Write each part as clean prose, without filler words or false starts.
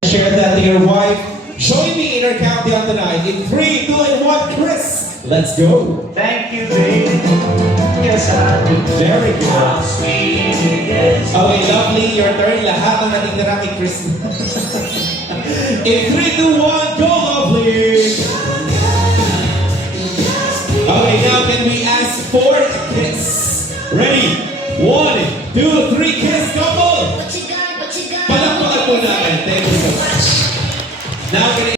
Share that to your wife. Join me in our countdown tonight. In 3, 2, and 1, Chris. Let's go. Thank you, baby. Yes, I do. Very good. How sweet it is. Okay, lovely. Your turn. Lahat ng natitira kay Chris. In 3, 2, 1, go, lovely. Okay, now can we ask for a kiss? Ready? 1, 2, 3, kiss, couple. Palakpakan po namin. Thank you so much. Now can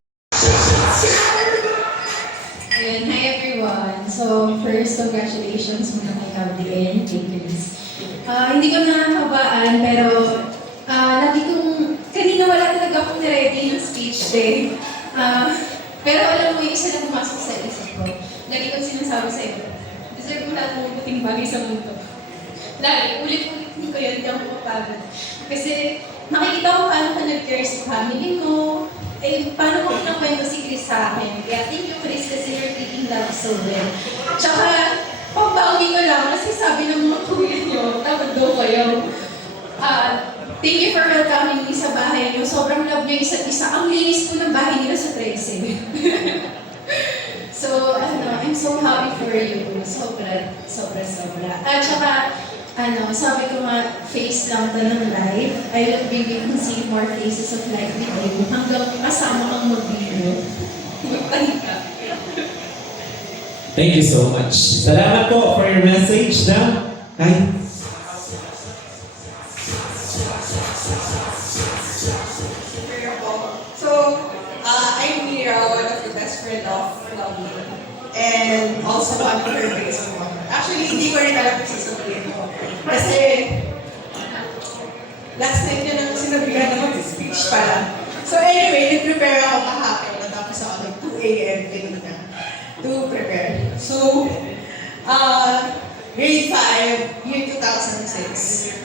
Ayun, hi everyone. So, first, congratulations muna kay Gabriel, kay Chris. Hindi ko nakakabaan, pero lagi kong, kanina wala talaga akong niready yung speech day. Pero alam mo, yung isa lang pumasok sa isip ko. Lagi kong sinasabi sa iyo, deserve mo lahat ng puting bagay sa mundo. Lagi, ulit-ulit ko yun, hindi ako mapagod. Kasi nakikita ko paano ka nag-care sa family mo, paano mo kinakwento si Chris sa akin. Kaya thank you, Chris, kasi you're taking love so well. Tsaka, pagbawi ko lang, kasi sabi ng mga kuya niyo, tapos daw kayo. Thank you for welcoming me sa bahay niyo. Sobrang love niyo isa't isa. Ang linis po ng bahay nila sa 13. So, I'm so happy for you. Sobra. At saka, sabi ko nga, face lang to ng life. I will be able to see more faces of life with you. Hanggang kasama kang mag-video. Magtahi ka. Thank you so much. Salamat po for your message na. Hi. So, I'm Mira, one of the best friend of Lovely. And also one of her biggest mom. Actually, hindi ko rin alam kung sasabihin ko. Kasi, last night yun ang sinabihan na mag-speech pala. So anyway, nag-prepare ako kahapon. Natapos ako like 2 a.m. kanina to prepare. So, grade 5, year 2006.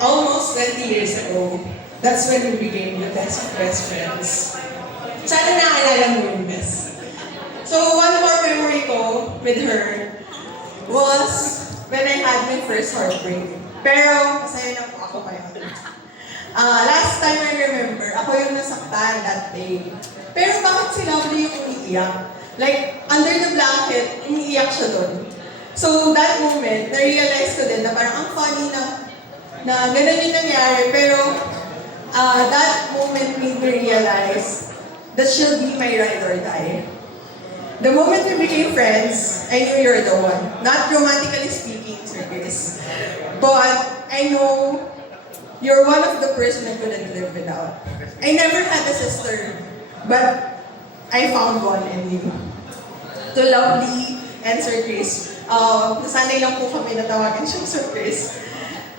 Almost 20 years ago. That's when we became the best of best friends. Sana naalala mo yung best. So one more memory ko with her was when I had my first heartbreak. Pero, masaya na po ako ngayon. Last time I remember, ako yung nasaktan that day. Pero bakit si Lovely yung umiiyak? Like, under the blanket, umiiyak siya doon. So that moment, na-realize ko din na parang ang funny na ganun yung nangyari. Pero that moment made me realize that she'll be my ride or die. The moment we became friends, I knew you're the one. Not romantically speaking, Sir Chris. But I know you're one of the person I couldn't live without. I never had a sister, but I found one in you. To Lovely and Sir Chris. Nasanay lang po kami natawagan siyang Sir Chris.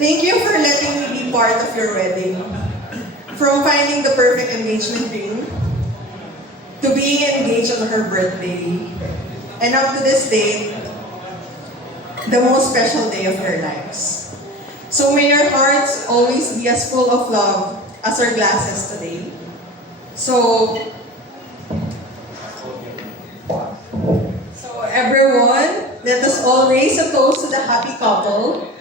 Thank you for letting me be part of your wedding. From finding the perfect engagement ring, to being engaged on her birthday, and up to this day, the most special day of your lives. So may your hearts always be as full of love as our glasses today. So everyone, let us all raise a toast to the happy couple.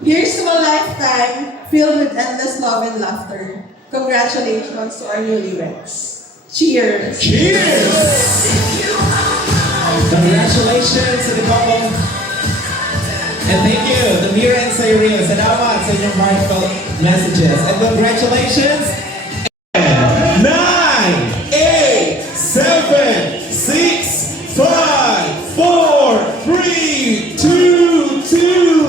Here's to a lifetime filled with endless love and laughter. Congratulations to our newlyweds. Cheers! Cheers! Congratulations to the couple. And thank you, the Mira and Cyril. Salamat sa inyong heartfelt messages. And congratulations! 9, 8, 7, 6, 5, 4, 3, 2, 2.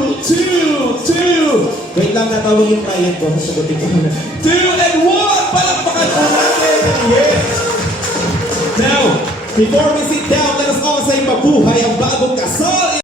Wait lang, natawag yung client ko. Sagutin ko muna. 2 and 1! Palakpakan po natin! Yes! Now, before we sit down, let us all say mabuhay ang bagong kasal!